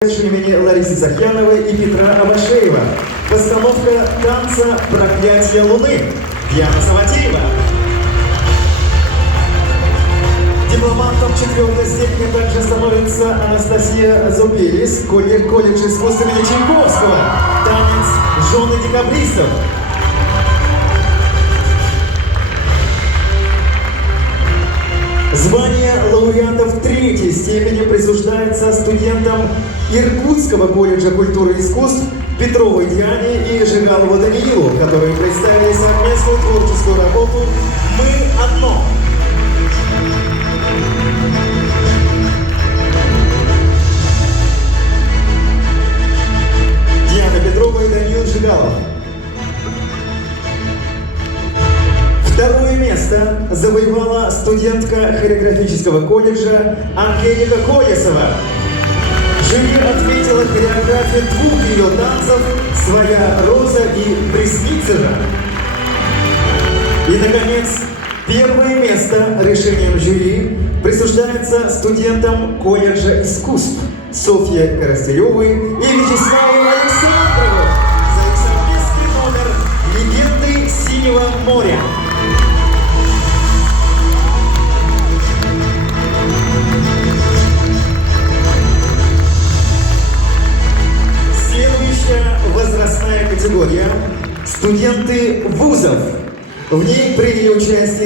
имени Ларисы Захьяновой и Петра Абашеева. Постановка танца «Проклятие Луны» Диана Саватеева. Дипломантом 4-й степени также становится Анастасия Зубелис, колледж искусств имени Чайковского. Танец «Жены декабристов». Звание лауреатов 3-й степени присуждается студентам Иркутского колледжа культуры и искусств Петровой Диане и Жигалову Даниилу, которые представили совместную творческую работу «Мы одно». Диана Петрова и Даниил Жигалов. Второе место завоевала студентка хореографического колледжа Ангелика Колесова. Жюри отметила хореографию двух ее танцев «Своя роза» и «Пресницына». И, наконец, первое место решением жюри присуждается студентам колледжа искусств Софье Коростелевой и Вячеславу Александрову за их совместный номер «Легенды Синего моря». Возрастная категория «Студенты вузов». В ней приняли участие